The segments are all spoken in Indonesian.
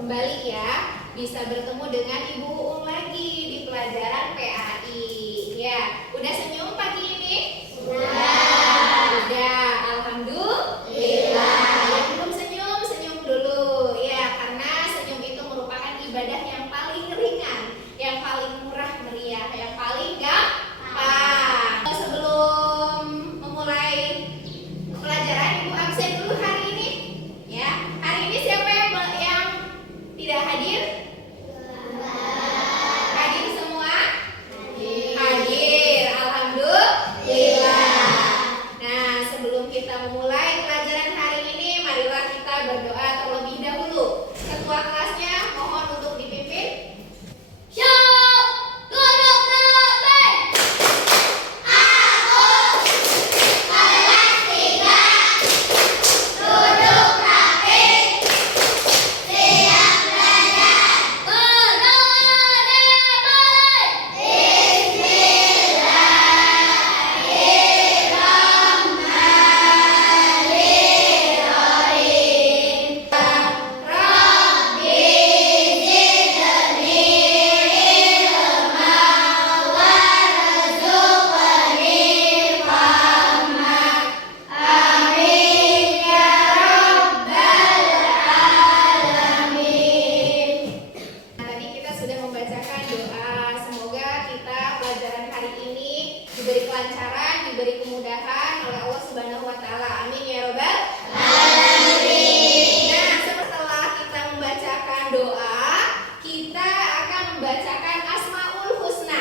kembali ya, bisa bertemu dengan Ibu Uung lagi di pelajaran PAI. Ya, udah senyum pagi ini? Udah, alhamdulillah. Yang belum senyum, senyum dulu. Ya, karena senyum itu merupakan ibadah yang paling ringan, yang paling murah meriah, yang paling gampang. Sebelum memulai pelajaran, Ibu absen dulu hari ini. Ya, hari ini siapa yang tidak hadir? Hadir semua? Hadir, alhamdulillah. Nah, sebelum kita memulai pelajaran hari ini, marilah kita berdoa terlebih dahulu. Ketua kelasnya mohon untuk dipimpin. Diberi kelancaran, diberi kemudahan oleh Allah Subhanahu wa taala. Amin ya robbal alamin. Nah, setelah kita membacakan doa, kita akan membacakan Asmaul Husna.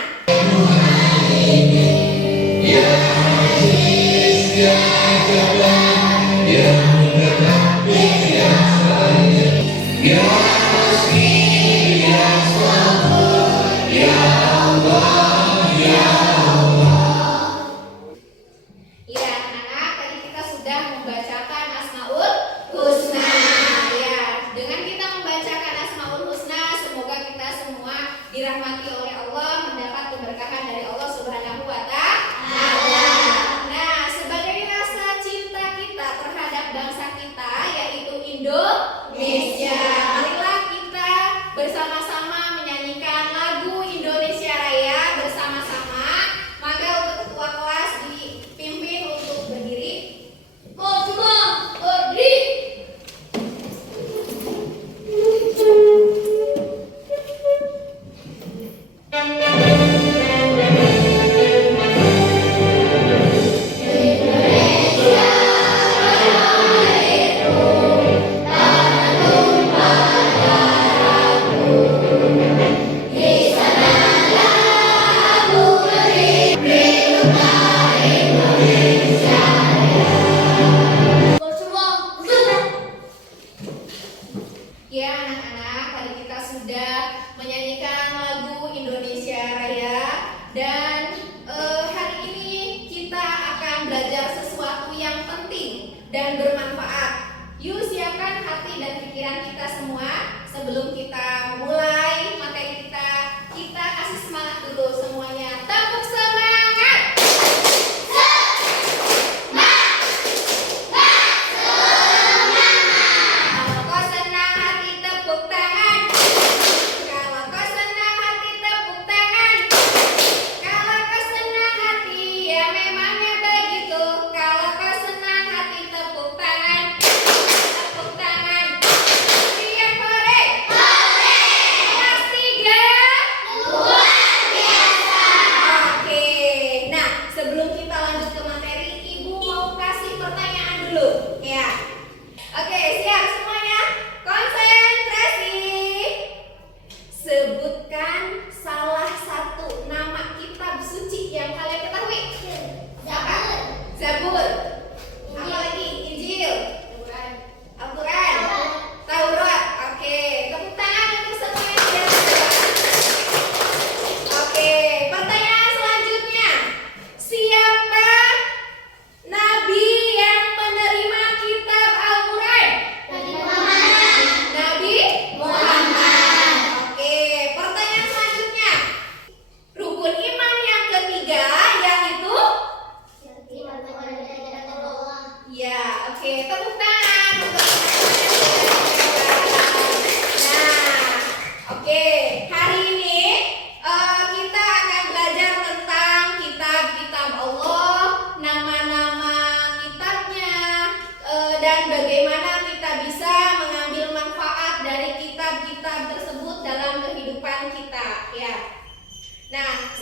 Ya Aziz, ya Jalal, ya Mutakabbir, ya Sayyid, ya Hasbi, ya Sabur, ya Allah, ya membacakan Asmaul Husna. Ya, dengan kita membacakan Asmaul Husna, semoga kita semua dirahmati oleh Allah, mendapat keberkahan dari Allah Subhanahu wa taala. Nah, sebagai rasa cinta kita terhadap bangsa kita, yaitu Indonesia, marilah kita bersama-sama menyanyikan lagu Indonesia Raya bersama-sama. Maka untuk ketua kelas dipimpin untuk berdiri. Ya anak-anak, tadi kita sudah menyanyikan lagu Indonesia Raya. Dan hari ini kita akan belajar sesuatu yang penting dan bermanfaat. Yuk siapkan hati dan pikiran kita semua. Sebelum kita mulai materi kita kasih semangat dulu semuanya. Tepuk semangat! Kalau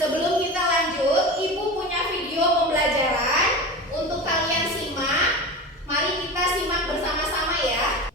sebelum kita lanjut, Ibu punya video pembelajaran untuk kalian simak. Mari kita simak bersama-sama ya.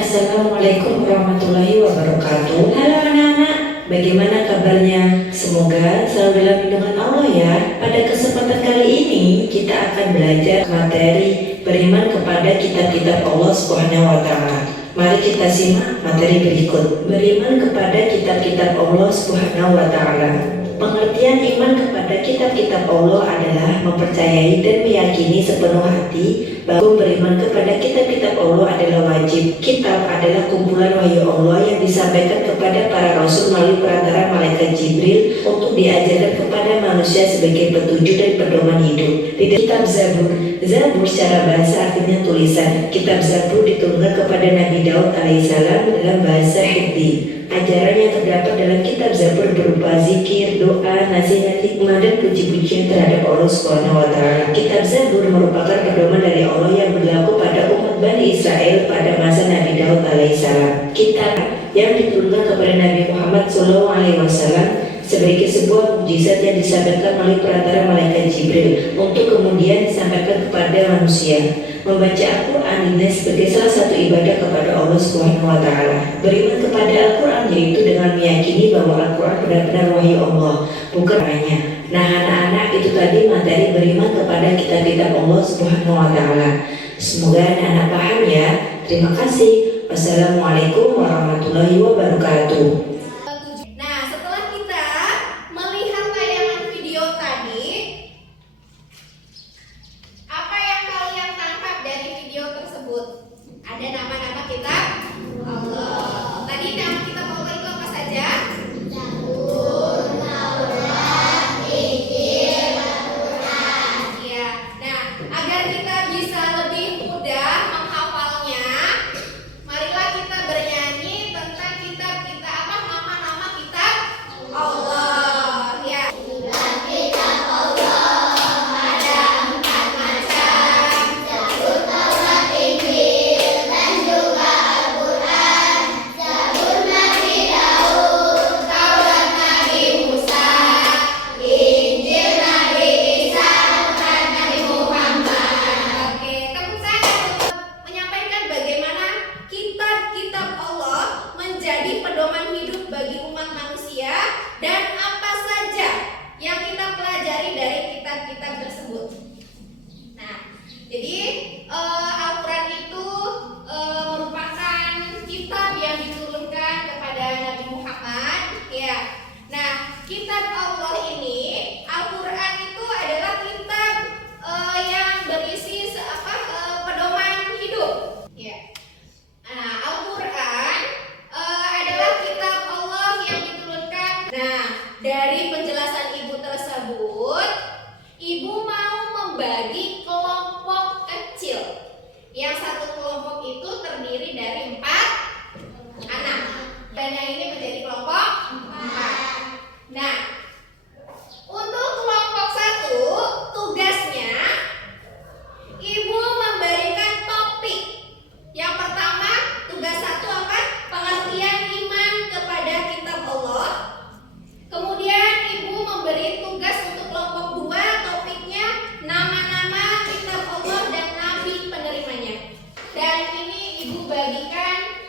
Assalamualaikum warahmatullahi wabarakatuh. Halo anak-anak, bagaimana kabarnya? Semoga selalu dalam lindungan Allah ya. Pada kesempatan kali ini kita akan belajar materi beriman kepada kitab-kitab Allah Subhanahu wa taala. Mari kita simak materi berikut. Beriman kepada kitab-kitab Allah Subhanahu wa taala. Pengertian iman kepada kitab-kitab Allah adalah mempercayai dan meyakini sepenuh hati bahwa beriman kepada kitab-kitab Allah adalah wajib. Kitab adalah kumpulan wahyu Allah yang disampaikan kepada para rasul melalui perantara malaikat Jibril untuk diajarkan kepada manusia sebagai petunjuk dan pedoman hidup. Di kitab Zabur, Zabur secara bahasa artinya tulisan. Kitab Zabur diturunkan kepada Nabi Daud alaihissalam dalam bahasa Hebrew. Ajaran yang terdapat dalam kitab Zabur berupa zikir, doa, nasihat, hikmah, dan puji-pujian terhadap Allah Subhanahu wa taala. Kitab Zabur merupakan pedoman dari Allah yang berlaku pada umat Bani Israel pada masa Nabi Daud alaihissalam. Kitab yang diturunkan kepada Nabi Muhammad SAW sebagai sebuah mukjizat yang disampaikan melalui perantara malaikat Jibril untuk kemudian disampaikan kepada manusia. Membaca Al-Quran dinilai sebagai salah satu ibadah kepada Allah Subhanahu wa taala. Beriman kepada Al-Quran yaitu dengan meyakini bahwa Al-Quran benar-benar wahyu Allah, bukan hanya. Nah anak-anak, itu tadi materi beriman kepada kitab-kitab Allah Subhanahu wa taala. Semoga anak-anak paham ya. Terima kasih. Wassalamualaikum warahmatullahi wabarakatuh. Ada nama-nama kitab Allah. Tadi nama kitab Allah itu apa saja? Zabur, Taurat, Injil, Al-Quran. Ya. Nah, agar kita bisa lebih mudah menghafalnya, marilah kita bernyanyi tentang kitab-kitab apa nama-nama kitab Allah. Ya. Kitab Allah ada 4 macam. Zabur, Taurat, Injil, bagi umat manusia dan apa saja yang kita pelajari dari kitab-kitab tersebut. Nah, jadi Al-Quran itu merupakan kitab yang diturunkan kepada Nabi Muhammad. Ya, nah kitab Allah ini, Al-Quran itu adalah kitab yang berisi pedoman hidup. Ya. Nah, Al-Quran adalah kitab Allah yang diturunkan. Nah, dari penjelasan Ibu tersebut, Ibu mau membagi kelompok kecil. Yang satu kelompok itu terdiri dari 4 anak. Dan yang ini menjadi kelompok 4. Nah, untuk kelompok 1, tugasnya Ibu memberikan topik. Yang pertama, tugas 1 apa? Pengertian iman kepada kitab Allah. Kemudian Ibu memberi tugas untuk kelompok 2, topiknya nama-nama kitab Allah dan nabi penerimanya. Dan ini Ibu bagikan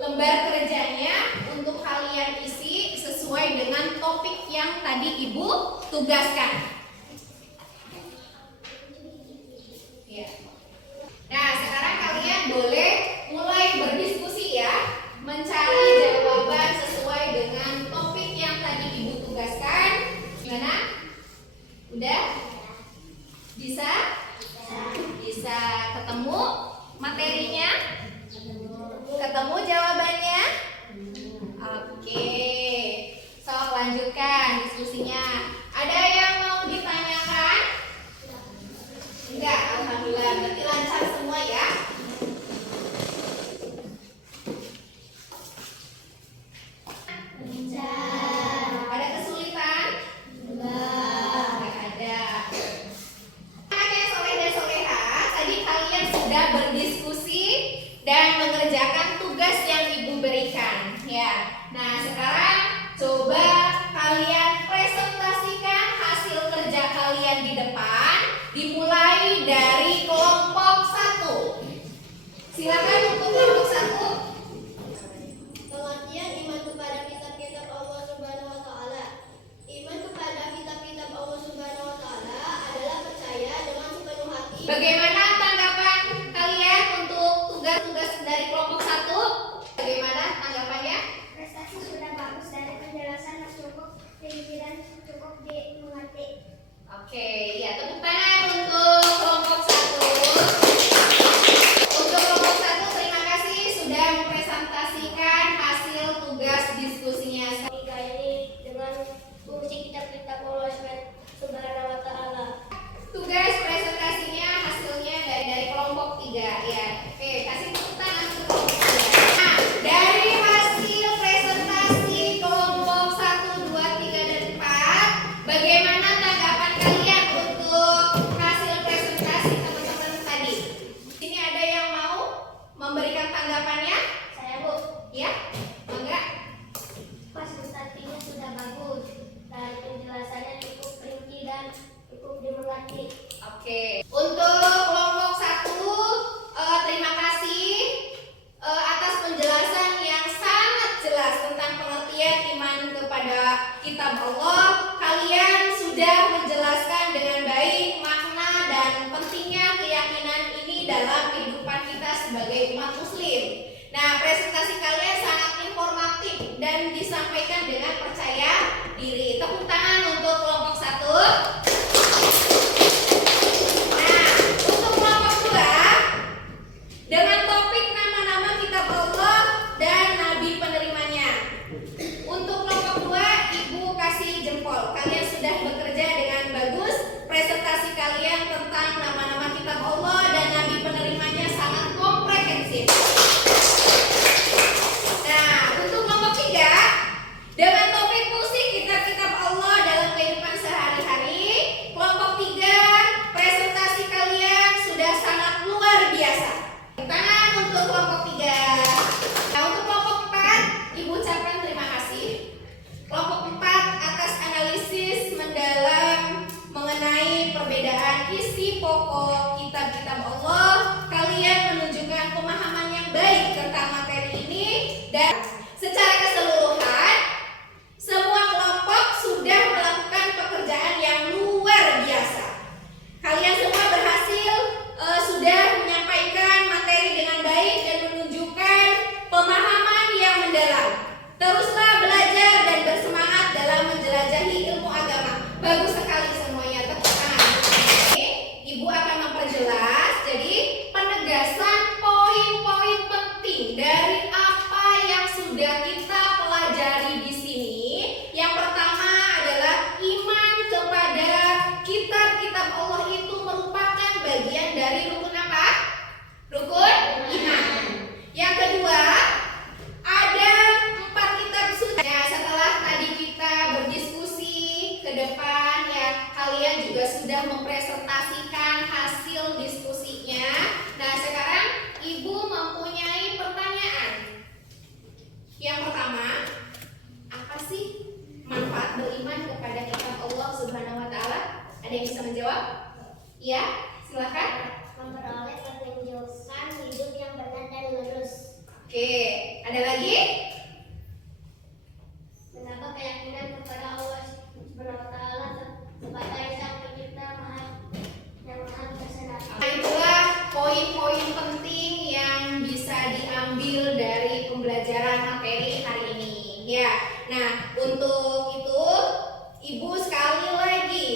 lembar kerjanya untuk kalian isi sesuai dengan topik yang tadi Ibu tugaskan. Ya. Nah, sekarang kalian boleh mulai berdiskusi ya, mencari jawaban sesuai dengan topik yang tadi Ibu tugaskan. Gimana? Udah? Bisa? Bisa ketemu materinya? Ketemu jawabannya? Oke. So, lanjutkan diskusinya. Ada yang mau kitab Allah, kalian sudah menjelaskan dengan baik makna dan pentingnya keyakinan ini dalam kehidupan kita sebagai umat muslim. Nah, presentasi kalian sangat informatif dan disampaikan dengan percaya diri. Tepuk tangan untuk kelompok 1. Nah, untuk kelompok 2 dengan topik nama-nama kitab Allah dan nabi penerimanya. Untuk kelompok 2, Ibu kasih jempol. Kalian sudah bekerja dengan bagus. Presentasi kalian tentang nama-nama kitab Allah dan nabi penerimanya sangat komprehensif. Nah, untuk kelompok 3 dengan topik musik kitab-kitab Allah dalam kehidupan sehari-hari. Kelompok 3, presentasi kalian sudah sangat luar biasa. Tangan untuk kelompok 3. Nah, untuk kelompok 4, Ibu ucapkan terima kasih. Kelompok 4 atas analisis mendalam mengenai perbedaan isi pokok kitab-kitab Allah. Kalian menunjukkan pemahaman yang baik tentang materi ini dan secara keseluruhan semua kelompok sudah melakukan pekerjaan yang luar biasa. Kalian semua berhasil sudah menyampaikan materi dengan baik dan menunjukkan pemahaman yang mendalam. Teruslah belajar dan bersemangat dalam menjelajahi ilmu agama. Bagus sekali semuanya, tepuk tangan. Oke, Ibu akan memperjelas. Jadi penegasan poin-poin penting dari apa yang sudah kita pelajari di sini. Yang pertama adalah iman kepada kitab-kitab Allah itu merupakan bagian dari rukun apa? Rukun iman. Yang kedua, ada 4 kitab suci. Nah, setelah tadi kita berdiskusi ke depan ya, kalian juga sudah mempresentasikan hasil diskusinya. Nah, sekarang Ibu mempunyai pertanyaan. Yang pertama, apa sih manfaat beriman kepada kitab Allah Subhanahu wa taala? Ada yang bisa menjawab? Ya, silakan. Memperoleh petunjukan hidup yang benar dan lurus. Oke, ada lagi? Mendapat keyakinan kepada Allah Subhanahu wa taala sebagai Sang Pencipta yang Maha Kuasa. Nah, itulah poin-poin penting yang bisa diambil dari pembelajaran materi hari ini. Ya, nah untuk itu Ibu sekali lagi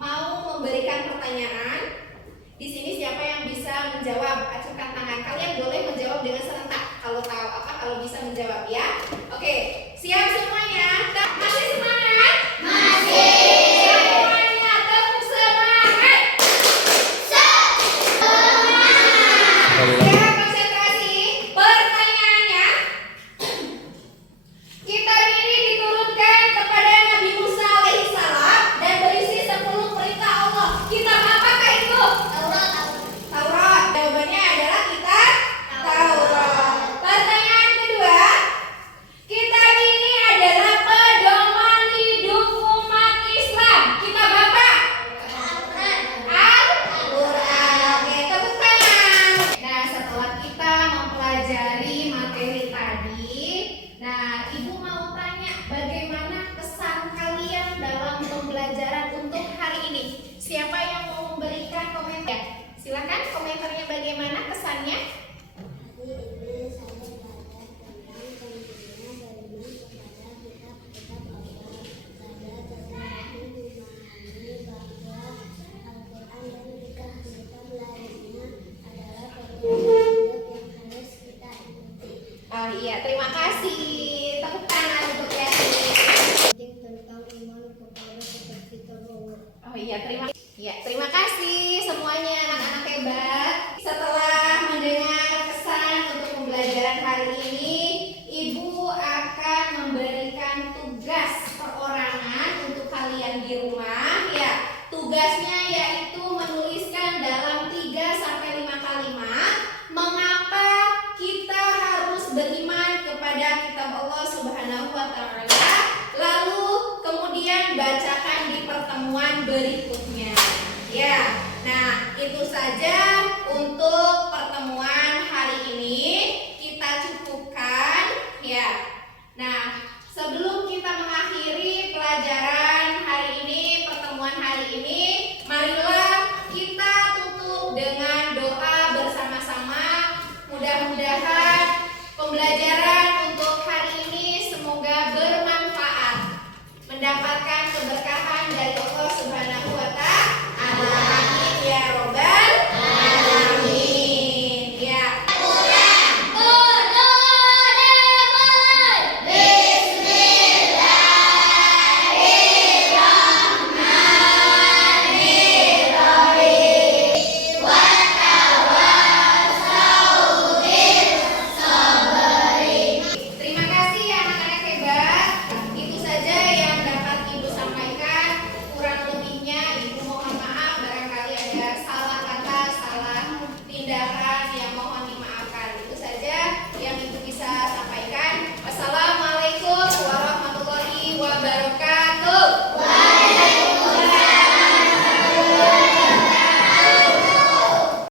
mau memberikan pertanyaan. Di sini siapa yang bisa menjawab? Acungkan tangan. Kalian boleh menjawab dengan serentak kalau tahu apa, kalau bisa menjawab ya. Oke, siap semuanya? Masih semangat? Masih. Semuanya tepuk semangat. Ya, konsentrasi. Pertanyaannya, kitab ini diturunkan kepada Nabi Musa alaihissalam dan berisi 10 perintah Allah. Kitab apakah itu? Taurat. Jawabannya adalah kitab Taurat. Pertanyaan kedua, kitab ini adalah pedoman hidup umat Islam. Kitab apa? Al-Quran. Oke, tepuk tangan. Nah, setelah kita mempelajari materi tadi, nah Ibu mau tanya bagaimana kesan kalian dalam pembelajaran untuk hari ini? Siapa yang mau memberikan komentar? Silakan komentarnya bagaimana kesannya? Tadi Ibu saya belajar tentang pentingnya beriman kepada kitab-kitab Allah. Saya tertarik memahami bahwa Al-Quran dan kitab-kitab lainnya adalah pedoman hidup yang harus kita ikuti. Oh iya, terima kasih. Tepuk tangan untuk Yati. Penting tentang iman kepada kitab-kitab Allah. Oh iya, terima kasih semuanya anak-anak hebat. Setelah mendengar kesan untuk pembelajaran hari ini, Ibu akan memberikan tugas perorangan untuk kalian di rumah ya. Tugasnya yaitu menuliskan dalam 3-5 kalimat mengapa kita harus beriman kepada kitab Allah Subhanahu wa taala. Lalu kemudian bacakan di pertemuan berikutnya. Ya. Nah, itu saja untuk pertemuan hari ini. Kita cukupkan ya. Nah,